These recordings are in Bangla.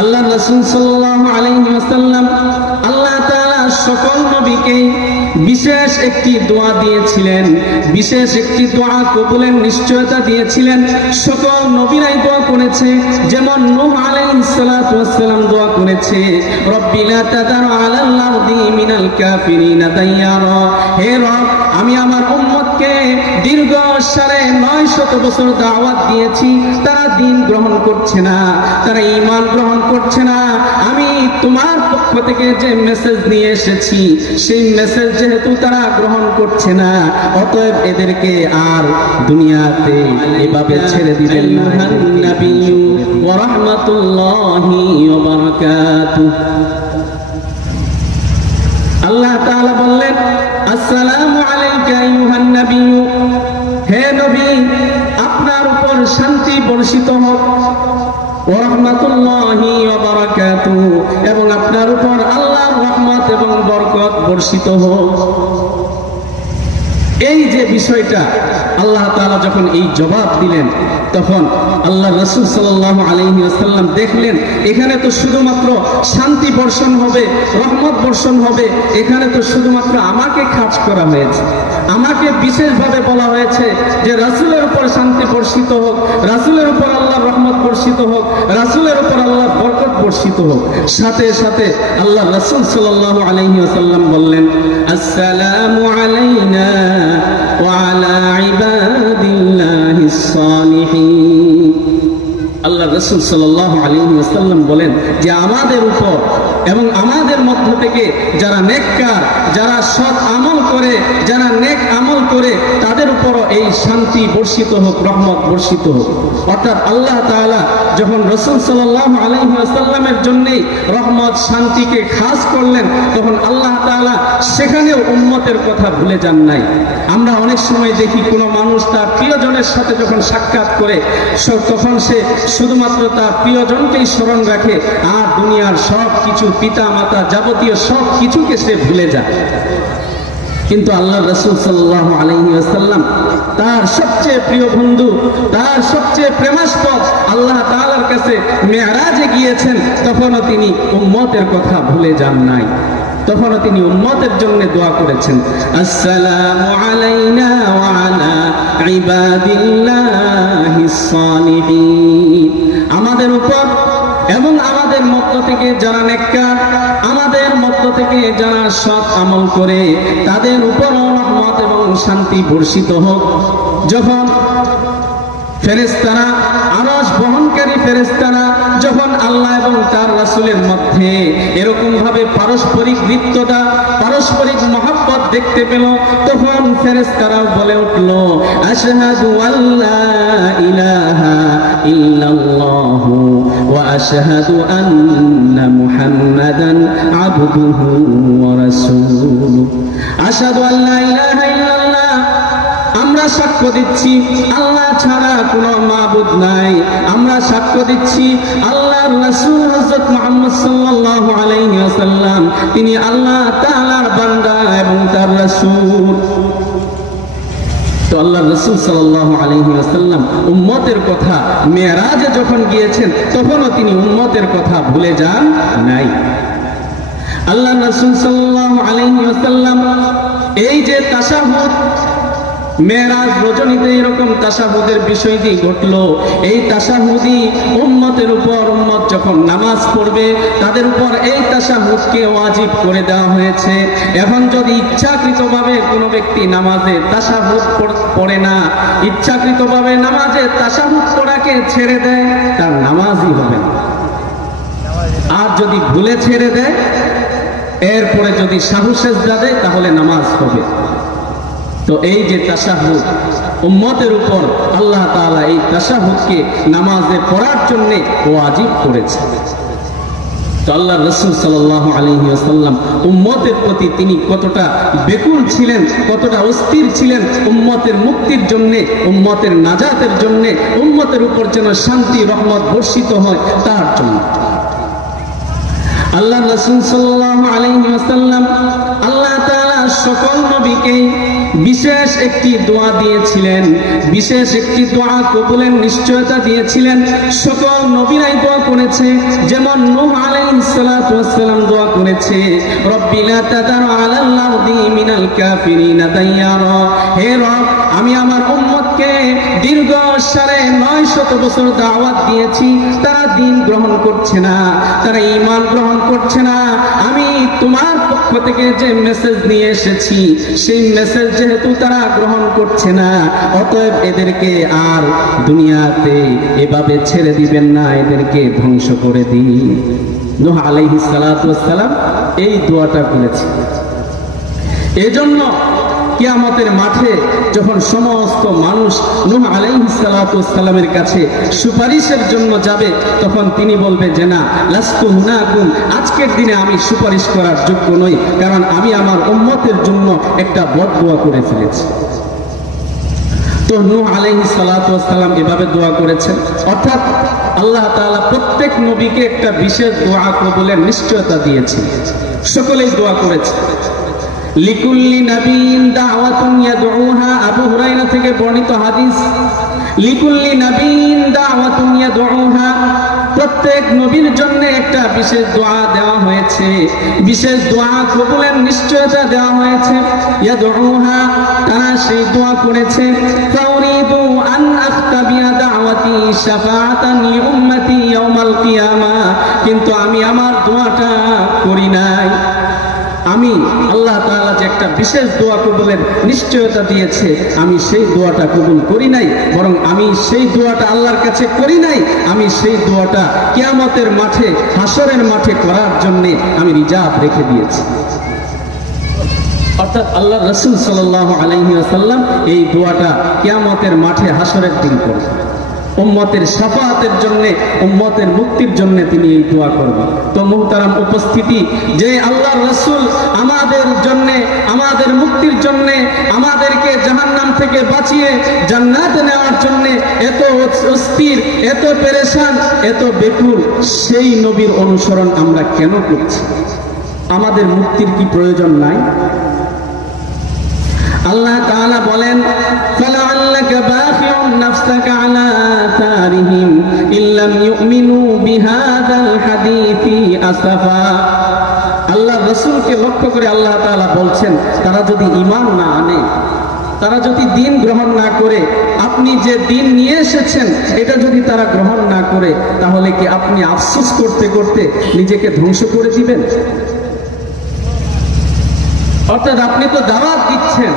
আল্লাহ রাসূল সাল্লাল্লাহু আলাইহি ওয়াসাল্লাম আল্লাহ তাআলা সকল নবীকে বিশেষ একটি দোয়া দিয়েছিলেন, বিশেষ একটি দোয়া কবুলের নিশ্চয়তা দিয়েছিলেন। সকল নবীরাই দোয়া করেছে, যেমন নূহ আলাইহিস সালাতু ওয়াস সালাম দোয়া করেছে, রব্বি লা তাদার আলাল আরদি মিনাল কাফিরিনা দাইয়ারা। হে রব, আমি আমার উম্মতকে দীর্ঘ 950 বছর দাওয়াত দিয়েছি, তারা দ্বীন গ্রহণ করছে না, তারা ঈমান গ্রহণ করছে না। আমি তোমার পক্ষ থেকে যে মেসেজ নিয়ে এসেছি সেই মেসেজ যেহেতু তারা গ্রহণ করছে না, অতএব এদেরকে আর দুনিয়াতে এভাবে ছেড়ে দিবেন না। নবিয়্যু ওয়া রাহমাতুল্লাহি ওয়া বারাকাতুহু। আল্লাহ তাআলা বললেন, আসসালামু আলাইকা আইয়ুহান নবিয়্যু, হে নবী আপনার উপর শান্তি বর্ষিত হোক, ওয়া রাহমাতুল্লাহি ওয়া বারাকাতুহু, এবং আপনার উপর আল্লাহর রহমত এবং বরকত বর্ষিত হোক। এই যে বিষয়টা আল্লাহ তাআলা যখন এই জবাব দিলেন, তখন আল্লাহ রাসূল সাল্লাল্লাহু আলাইহি ওয়াসাল্লাম দেখলেন এখানে তো শুধুমাত্র শান্তি বর্ষণ হবে, রহমত বর্ষণ হবে, এখানে তো শুধুমাত্র আমাকে খাস করা হয়েছে, আমাকে বিশেষভাবে বলা হয়েছে যে রাসূলের উপর শান্তি বর্ষিত হোক, রাসূলের উপর আল্লাহর রহমত বর্ষিত হোক, রাসূলের উপর আল্লাহর বরকত বর্ষিত হোক। সাথে সাথে আল্লাহ রাসূল সাল্লাল্লাহু আলাইহি ওয়াসাল্লাম বললেন, আসসালামু আলাইনা ওয়া আলা ইবাদিল্লাহিস সালিহিন। আল্লাহ রাসূল সাল্লাল্লাহু আলাইহি ওয়াসাল্লাম বলেন যে আমাদের উপর এবং আমাদের মধ্য থেকে যারা নেককার, যারা সৎ আমল করে, যারা নেক আমল করে, তাদের উপরও এই শান্তি বর্ষিত হোক, রহমত বর্ষিত হোক। অর্থাৎ আল্লাহ তাআলা যখন রাসূল সাল্লাল্লাহু আলাইহি ওয়াসাল্লামের জন্যই রহমত শান্তিকে খাস করলেন, তখন আল্লাহ তাআলা সেখানেও উম্মতের কথা ভুলে যান নাই। আমরা অনেক সময় দেখি কোনো মানুষ তার প্রিয়জনের সাথে যখন সাক্ষাৎ করে, তখন সে শুধুমাত্র তার প্রিয়জনকেই স্মরণ রাখে, আর দুনিয়ার সব কিছু, পিতা মাতা যাবতীয় সব কিছুকে সে ভুলে যায়। কিন্তু আল্লাহ রাসূল সাল্লাল্লাহু আলাইহি ওয়াসাল্লাম তার সবচেয়ে প্রিয় বন্ধু, তার সবচেয়ে প্রেমাস্পদ আল্লাহ তাআলার কাছে মেরাজে গিয়েছেন, তখনও তিনি উম্মতের কথা ভুলে যান নাই, তখনও তিনি উম্মতের জন্য দোয়া করেছেন, আসসালামু আলাইনা ওয়া আলা ইবাদিল্লাহিস সালিহিন। আমাদের উপর এবং আমাদের মধ্য থেকে যারা নেককার, আমাদের মধ্য থেকে যারা সৎ আমল করে, তাদের উপরও রহমত এবং শান্তি বর্ষিত হোক। যখন ফেরেশতারা, আরশ বহনকারী ফেরেশতারা যখন আল্লাহ এবং তার রাসূলের মধ্যে এরকম ভাবে পারস্পরিক মিত্রতা, পারস্পরিক মহব্বত দেখতে পেল, তখন ফেরেশতারা বলে উঠল, আশহাদু আল্লা ইলাহা ইল্লাল্লাহু ওয়া আশহাদু আন্না মুহাম্মাদান আবদুহু ওয়া রাসূলুহু। আশহাদু আল্লা ইলাহা ইল্লাল্লাহ, আমরা সাক্ষ্য দিচ্ছি আল্লাহ ছাড়া কোনো মাবুদ নাই, আমরা সাক্ষ্য দিচ্ছি আল্লাহর রাসূল হযরত মুহাম্মদ সাল্লাল্লাহু আলাইহি ওয়াসাল্লাম তিনি আল্লাহ তাআলার বান্দা এবং তার রাসূল। তো আল্লাহ রাসূল সাল্লাল্লাহু আলাইহি ওয়াসাল্লাম উম্মতের কথা মেরাজে যখন গিয়েছেন, তখনও তিনি উম্মতের কথা ভুলে যান নাই। আল্লাহ রাসূল সাল্লাল্লাহু আলাইহি ওয়াসাল্লাম এই যে তাশাহুদ, মেরাজ রজনীতে এরকম তাশাহুদের বিষয়টি ঘটলো, এই তাশাহুদি উম্মতের উপর, উম্মত যখন নামাজ পড়বে তাদের উপর এই তাশাহুদকে ওয়াজিব করে দেওয়া হয়েছে। এখন যদি ইচ্ছাকৃতভাবে কোনো ব্যক্তি নামাজে তাশাহুদ পড়ে না, ইচ্ছাকৃতভাবে নামাজে তাশাহুদ পড়াকে ছেড়ে দেয়, তার নামাজই হবে না। আর যদি ভুলে ছেড়ে দেয়, এরপরে যদি সাহু সেজদা দেয়, তাহলে নামাজ হবে। তো এই যে তাশাহুদ, উম্মতের উপর আল্লাহ তাআলা এই তাশাহুদকে নামাজে পড়ার জন্য ওয়াজিব করেছে। তো আল্লাহ রাসূল সাল্লাল্লাহু আলাইহি ওয়াসাল্লাম উম্মতের প্রতি তিনি কতটা বেকুল ছিলেন, কতটা অস্থির ছিলেন উম্মতের মুক্তির জন্য, উম্মতের নাজাতের জন্য, উম্মতের উপর যেন শান্তি রহমত বর্ষিত হয় তার জন্য। আল্লাহ রাসূল সাল্লাল্লাহু আলাইহি ওয়াসাল্লাম আল্লাহ তাআলা সকল নবীকেই বিশেষ একটি দোয়া দিয়েছিলেন, বিশেষ একটি দোয়া কবুলের নিশ্চয়তা দিয়েছিলেন। সকল নবীরাই দোয়া করেছে, যেমন নূহ আলাইহিস সালাতু ওয়াস সালাম দোয়া করেছে, রব্বি লা তাদার আলাল আরদি মিনাল কাফিরিনা দাইয়ারা। হে রব, আমি আমার উম্মতকে দীর্ঘ 950 বছর দাওয়াত দিয়েছি, তারা দ্বীন গ্রহণ করছে না, তারা ঈমান গ্রহণ করছে না। আমি তোমার পক্ষ থেকে যে মেসেজ নিয়ে এসেছি, সেই মেসেজ যেহেতু তারা গ্রহণ করছে না, অতএব এদেরকে আর দুনিয়াতে এভাবে ছেড়ে দিবেন না, এদেরকে ধ্বংস করে দিন। নূহ আলাইহিস সালাতু ওয়াস সালাম এই দোয়াটা করেছে। এজন্য কিয়ামতের মাঠে যখন সমস্ত মানুষ নূহ আলাইহিস সালাতু ওয়াস সালামের কাছে সুপারিশের জন্য যাবে, তখন তিনি বলবে যে না, লাস্তু হুনাকুম, আজকের দিনে আমি সুপারিশ করার যোগ্য নই, কারণ আমি আমার উম্মতের জন্য একটা বদদোয়া করে ফেলেছি। তো নূহ আলাইহিস সালাতু ওয়াস সালাম এভাবে দোয়া করেছেন। অর্থাৎ আল্লাহ তাআলা প্রত্যেক নবীকে একটা বিশেষ দোয়া কবুলের নিশ্চয়তা দিয়েছেন, সকলেই দোয়া করেছে। লিকুল্লি নবীন দাওয়াতুন ইয়াদউহা, আবু হুরায়রা থেকে বর্ণিত হাদিস, লিকুল্লি নবীন দাওয়াতুন ইয়াদউহা, প্রত্যেক নবীর জন্য একটা বিশেষ দোয়া দেওয়া হয়েছে, বিশেষ দোয়া কবুলের নিশ্চয়তা দেওয়া হয়েছে। ইয়াদউহা, তারা সেই দোয়া করেছে, ফাউরিদু আন আখতাবিয়া দাওয়াতি শাফাআতান লি উম্মতি ইয়াউমাল কিয়ামা, কিন্তু আমি আমার দোয়াটা করি নাই। আমি আল্লাহ তাআলা যে একটা বিশেষ দোয়া কবুলের নিশ্চয়তা দিয়েছে, আমি সেই দোয়াটা কবুল করি নাই, বরং আমি সেই দোয়াটা আল্লাহর কাছে করি নাই, আমি সেই দোয়াটা কিয়ামতের মাঠে, হাসরের মাঠে করার জন্য আমি রিজার্ভ রেখে দিয়েছি। অর্থাৎ আল্লাহ রাসূল সাল্লাল্লাহু আলাইহি ওয়াসাল্লাম এই দোয়াটা কিয়ামতের মাঠে, হাসরের দিন করবেন, উম্মতের শাফাআতের জন্য, উম্মতের মুক্তির জন্য তিনি এই দোয়া করবেন। তো মুহতারাম উপস্থিতি, যে আল্লাহর রাসূল আমাদের জন্য, আমাদের মুক্তির জন্য, আমাদেরকে জাহান্নাম থেকে বাঁচিয়ে জান্নাতে নেওয়ার জন্য এত অস্থির, এত পেরেশান, এত বেকুল, সেই নবীর অনুসরণ আমরা কেন করছি? আমাদের মুক্তির কি প্রয়োজন নাই? আল্লাহ তাআলা বলেন, ফালাআল্লাকা বাখিউন নাফসাকা আলা আথারিহিম ইল্লাম ইউমিনু বিহাযাল হাদীসি আসাফা। আল্লাহ রাসূলকে লক্ষ্য করে আল্লাহ তাআলা বলছেন, তারা যদি ঈমান না আনে, তারা যদি দ্বীন গ্রহণ না করে, আপনি যে দ্বীন নিয়ে এসেছেন এটা যদি তারা গ্রহণ না করে, তাহলে কি আপনি আফসোস করতে করতে নিজেকে ধ্বংস করে দিবেন? অর্থাৎ আপনি তো দাওয়াত দিচ্ছেন,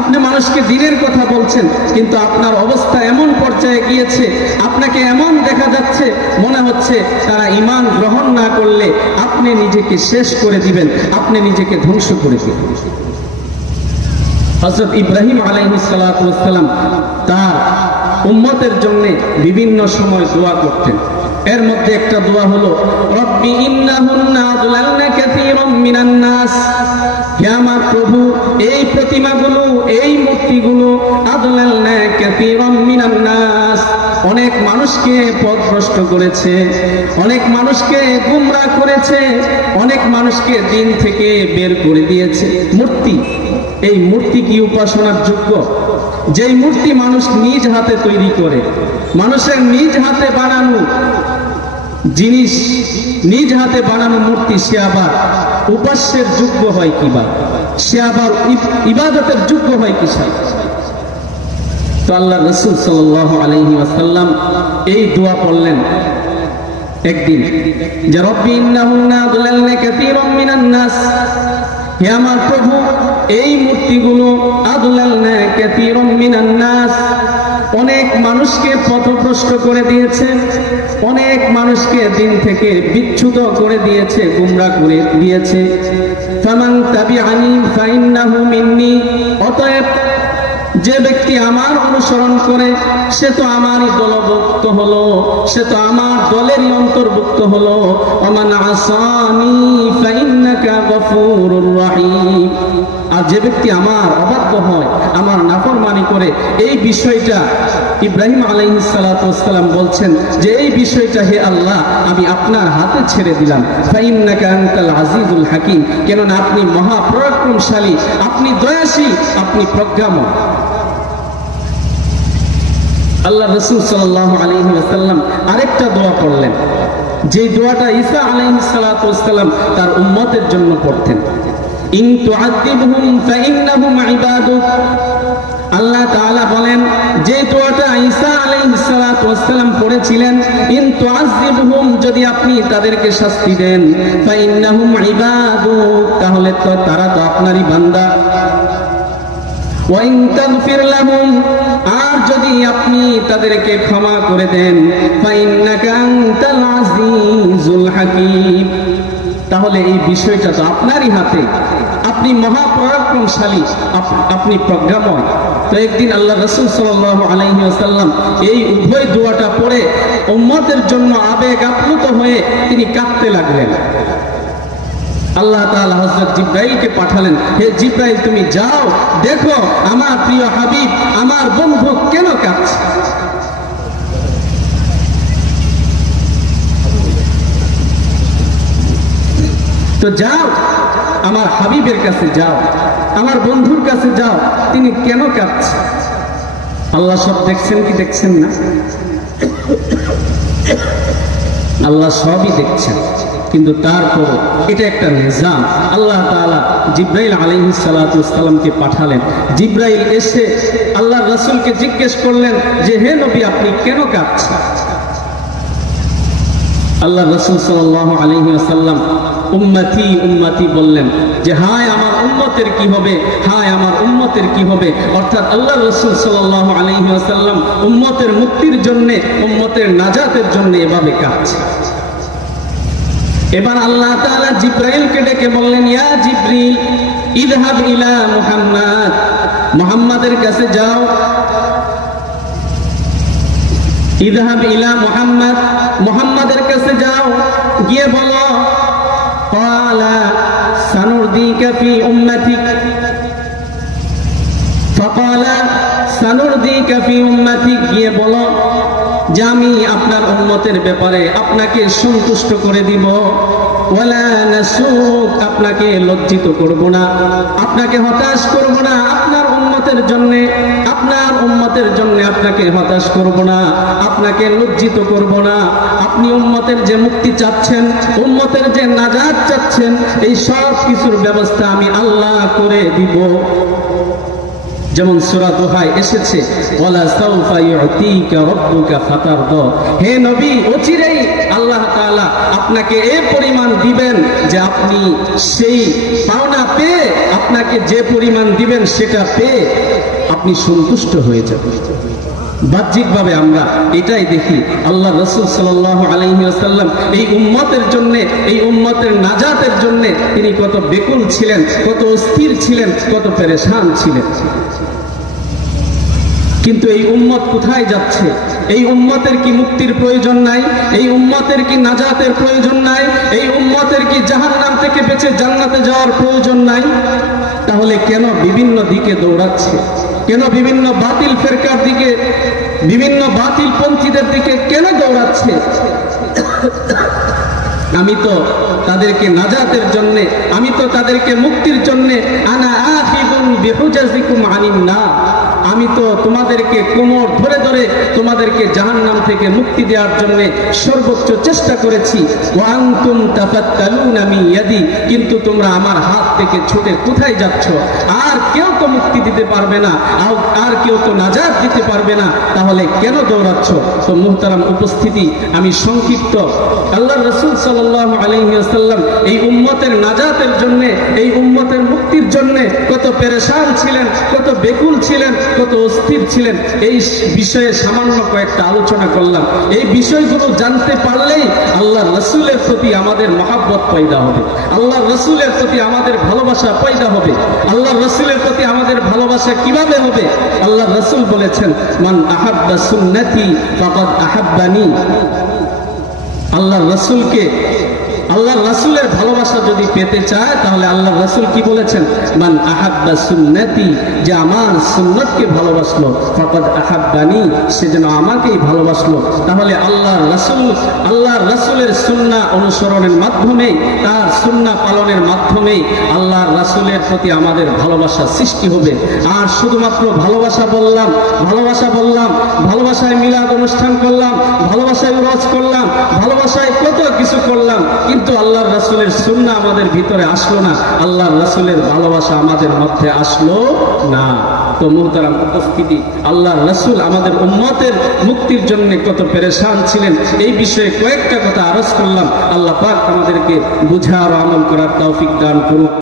আপনি মানুষকে দ্বীনের কথা বলছেন, কিন্তু আপনার অবস্থা এমন পর্যায়ে গিয়েছে, আপনাকে এমন দেখা যাচ্ছে, মনে হচ্ছে তারা ঈমান গ্রহণ না করলে আপনি নিজেকে শেষ করে দিবেন, আপনি নিজেকে ধ্বংস করে দিবেন। হযরত ইব্রাহিম আলাইহিস সালাতু ওয়াস সালাম তার উম্মতের জন্য বিভিন্ন সময় দোয়া করতেন। এর মধ্যে একটা দোয়া হলো, রব্বি ইন্নাহুন্না আদলালনা কাসীরাম মিনান নাস, হে আমার প্রভু, এই প্রতিমাগুলো, এই মূর্তিগুলো, আদলালনা কাসীরাম মিনান নাস, অনেক মানুষকে পথভ্রষ্ট করেছে, অনেক মানুষকে গুমরাহ করেছে, অনেক মানুষকে দ্বীন থেকে বের করে দিয়েছে। মূর্তি, এই মূর্তি কি উপাসনার যোগ্য? যেই মূর্তি মানুষ নিজ হাতে তৈরি করে, মানুষের নিজ হাতে বানানো জিনিস, নিজ হাতে বানানো মূর্তি, সে আবার উপাস্যের যোগ্য হয় কিবা? সে আবার ইবাদতের যোগ্য হয় কিসের? তো আল্লাহ রাসূল সাল্লাল্লাহু আলাইহি ওয়াসাল্লাম এই দোয়া পড়লেন একদিন, যে রব্বি ইন্নাহুন্না আদলালনা কাসীরাম মিনান নাস, হে আমার প্রভু, এই মূর্তিগুলো আদলালনা কাসীরাম মিনান নাস, অনেক মানুষকে পথভ্রষ্ট করে দিয়েছে, অনেক মানুষকে দ্বীন থেকে বিচ্যুত করে দিয়েছে, গুমরাহ করে দিয়েছে। ফামান তাবিআনি ফাইন্নাহু মিন্নি, অতএব যে ব্যক্তি আমার অনুসরণ করে সে তো আমারই দলভুক্ত হলো, সে তো আমার দলেরই অন্তর্ভুক্ত হলো। ওমান আসানি ফাইন্নাকা গফুরুর রহিম, আর যে ব্যক্তি আমার অবাধ্য হয়, আমার নাফরমানি করে, এই বিষয়টা ইব্রাহিম আলাইহিস সালাতু ওয়াস সালাম বলছেন যে এই বিষয়টা হে আল্লাহ আমি আপনার হাতে ছেড়ে দিলাম। ফাইন্নাকা আনতাল আজিজুল হাকিম, কেননা আপনি মহাপরাক্রমশালী, আপনি দয়াশীল, আপনি প্রজ্ঞাময়। আল্লাহ রাসূল সাল্লাল্লাহু আলাইহি ওয়াসাল্লাম আরেকটা দোয়া পড়লেন, যে দোয়াটা ঈসা আলাইহিস সালাতু ওয়াস সালাম তার উম্মতের জন্য পড়তেন। ইন তুআযিবহুম ফাইন্নাহুম ইবাদুক। আল্লাহ তাআলা বলেন যে দোয়াটা ঈসা আলাইহিস সালাতু ওয়াস সালাম পড়েছিলেন, ইন তুআযিবহুম, যদি আপনি তাদেরকে শাস্তি দেন, ফাইন্নাহুম ইবাদুক, তাহলে তো তারা তো আপনারই বান্দা। ওয়া ইন তাগফির লাহুম, আর যদি আপনি তাদেরকে ক্ষমা করে দেন, ফাইন্নাকা আনতাল আজিজুল হাকীম, তাহলে এই বিষয়টা তো আপনারই হাতে, আপনি মহাপরাক্রমশালী, আপনি প্রজ্ঞাময়। তো একদিন আল্লাহ রাসূল সাল্লাল্লাহু আলাইহি ওয়াসাল্লাম এই উভয় দোয়াটা পড়ে উম্মতের জন্য আবেগ আপ্লুত হয়ে তিনি কাঁদতে লাগলেন। আল্লাহ তাআলা হযরত জিবরাইলকে পাঠালেন, হে জিবরাইল তুমি যাও, দেখো আমার প্রিয় হাবিব, আমার বন্ধু কেন কাঁদছে। তো যাও আমার হাবিবের কাছে যাও, আমার বন্ধুর কাছে যাও, তিনি কেন কাঁদছে। আল্লাহ সব দেখছেন কি দেখছেন না? আল্লাহ সবই দেখছেন, কিন্তু তারপর এটা একটা নিজাম। আল্লাহ তাআলা জিবরাইল আলাইহিস সালাতু ওয়াস সালামকে পাঠালেন। জিবরাইল এসে আল্লাহর রাসূলকে জিজ্ঞেস করলেন যে হে নবী আপনি কেন কাঁদছেন। আল্লাহ রাসূল সাল্লাল্লাহু আলাইহি ওয়াসাল্লাম উম্মতি উম্মতি বললেন যে হায় আমার উম্মতের কি হবে, হায় আমার উম্মতের কি হবে। অর্থাৎ আল্লাহ রাসূল সাল্লাল্লাহু আলাইহি ওয়াসাল্লাম উম্মতের মুক্তির জন্য, উম্মতের নাজাতের জন্য এভাবে কাঁদছে। এবার আল্লাহ তাআলা জিবরাইলকে ডেকে বললেন, ইয়া জিবরিল ইযহাব ইলা মুহাম্মাদ, মুহাম্মাদের কাছে যাও। ইযহাব ইলা মুহাম্মাদ, মুহাম্মাদের কাছে যাও, গিয়ে বলো ক্বালা সানুরদিকা ফি উম্মতিক, ফাকালা সানুরদিকা ফি উম্মতিক, গিয়ে বলো যে আমি আপনার উম্মতের ব্যাপারে আপনাকে সন্তুষ্ট করে দিব। ওয়ালা নাসুক, আপনাকে লজ্জিত করব না, আপনাকে হতাশ করব না, আপনার উম্মতের জন্য, আপনার উম্মতের জন্য আপনাকে হতাশ করব না, আপনাকে লজ্জিত করব না। আপনি উম্মতের যে মুক্তি চাচ্ছেন, উম্মতের যে নাজাত চাচ্ছেন, এই সব কিছুর ব্যবস্থা আমি আল্লাহ করে দিব। যেমন সূরা দোহায় এসেছে, ওয়ালা সাউফা ইউতিকা রাব্বুকা ফাতারদা, হে নবী অচিরেই আল্লাহ তাআলা আপনাকে এই পরিমাণ দিবেন যে আপনি সেই পাওনা পেয়ে, আপনাকে যে পরিমাণ দিবেন সেটা পেয়ে আপনি সন্তুষ্ট হয়ে যাবেন। বাহ্যিকভাবে আমরা এটাই দেখি আল্লাহ রাসূল সাল্লাল্লাহু আলাইহি ওয়াসাল্লাম এই উম্মতের জন্য, এই উম্মতের নাজাতের জন্য তিনি কত বেকুল ছিলেন, কত অস্থির ছিলেন, কত পেরেশান ছিলেন। কিন্তু এই উম্মত কোথায় যাচ্ছে? এই উম্মতের কি মুক্তির প্রয়োজন নাই? এই উম্মতের কি নাজাতের প্রয়োজন নাই? এই উম্মতের কি জাহান্নাম থেকে বেঁচে জান্নাতে যাওয়ার প্রয়োজন নাই? তাহলে কেন বিভিন্ন দিকে দৌড়াচ্ছে? কেন বিভিন্ন বাতিল ফেরকার দিকে, বিভিন্ন বাতিল পন্থীদের দিকে কেন দৌড়াচ্ছে? আমি তো তাদেরকে নাজাতের জন্য, আমি তো তাদেরকে মুক্তির জন্য, আনা আখিবুন বিহুজাজিকুম আনিন নার, আমি তো তোমাদেরকে কোমর ধরে ধরে তোমাদেরকে জাহান্নাম থেকে মুক্তি দেওয়ার জন্য সর্বোচ্চ চেষ্টা করেছি। ওয়া আনতুম তাফাত্তালুনা মিন ইয়াদি, কিন্তু তোমরা আমার হাত থেকে ছুটে কোথায় যাচ্ছ? আর কেউ তো মুক্তি দিতে পারবে না, আর কেউ তো নাজাত দিতে পারবে না, তাহলে কেন দৌড়াচ্ছ? তো মুহতারাম উপস্থিতি, আমি সংক্ষিপ্ত আল্লাহর রাসূল সাল্লাল্লাহু আলাইহি ওয়াসাল্লাম এই উম্মতের নাজাতের জন্য, এই উম্মতের মুক্তির জন্য কত পেরেশান ছিলেন, কত বেকুল ছিলেন, কত অস্থির ছিলেন, এই বিষয়ে সামান্য কয়েকটা আলোচনা করলাম। এই বিষয়গুলো জানতে পারলেই আল্লাহ রাসূলের প্রতি আমাদের মহব্বত পয়দা হবে, আল্লাহ রাসূলের প্রতি আমাদের ভালোবাসা পয়দা হবে। আল্লাহ রাসূলের প্রতি আমাদের ভালোবাসা কিভাবে হবে? আল্লাহ রাসূল বলেছেন, মান আহাব্বা সুন্নতি ফাকাদ আহাব্বানি। আল্লাহ রাসূলকে আল্লাহর রাসূলের ভালোবাসা যদি পেতে চায় তাহলে আল্লাহর রাসূল কি বলেছেন, মান আহাব্বা সুন্নতি, যে আমার সুন্নতকে ভালোবাসলো, ফাকাদ আহাব্বানি, সে যেন আমাকেই ভালোবাসলো। তাহলে আল্লাহর রাসূলের সুন্নাহ অনুসরণের মাধ্যমে, তার সুন্নাহ পালনের মাধ্যমে আল্লাহর রাসূলের প্রতি আমাদের ভালোবাসা সৃষ্টি হবে। আর শুধুমাত্র ভালোবাসায় ভালোবাসায় মিলাদ অনুষ্ঠান করলাম, ভালোবাসায় উরস করলাম, ভালোবাসায় কত কিছু করলাম, কিন্তু আল্লাহর রাসূলের সুন্নাহ আমাদের ভিতরে আসলো না, আল্লাহর রাসূলের ভালোবাসা আমাদের মধ্যে আসলো না। তো মুহতারাম উপস্থিতি, আল্লাহর রাসূল আমাদের উম্মতের মুক্তির জন্য কত পেরেশান ছিলেন, এই বিষয়ে কয়েকটা কথা আরজ করলাম। আল্লাহ পাক আমাদেরকে বুঝার ও আমল করার তৌফিক দান করুন।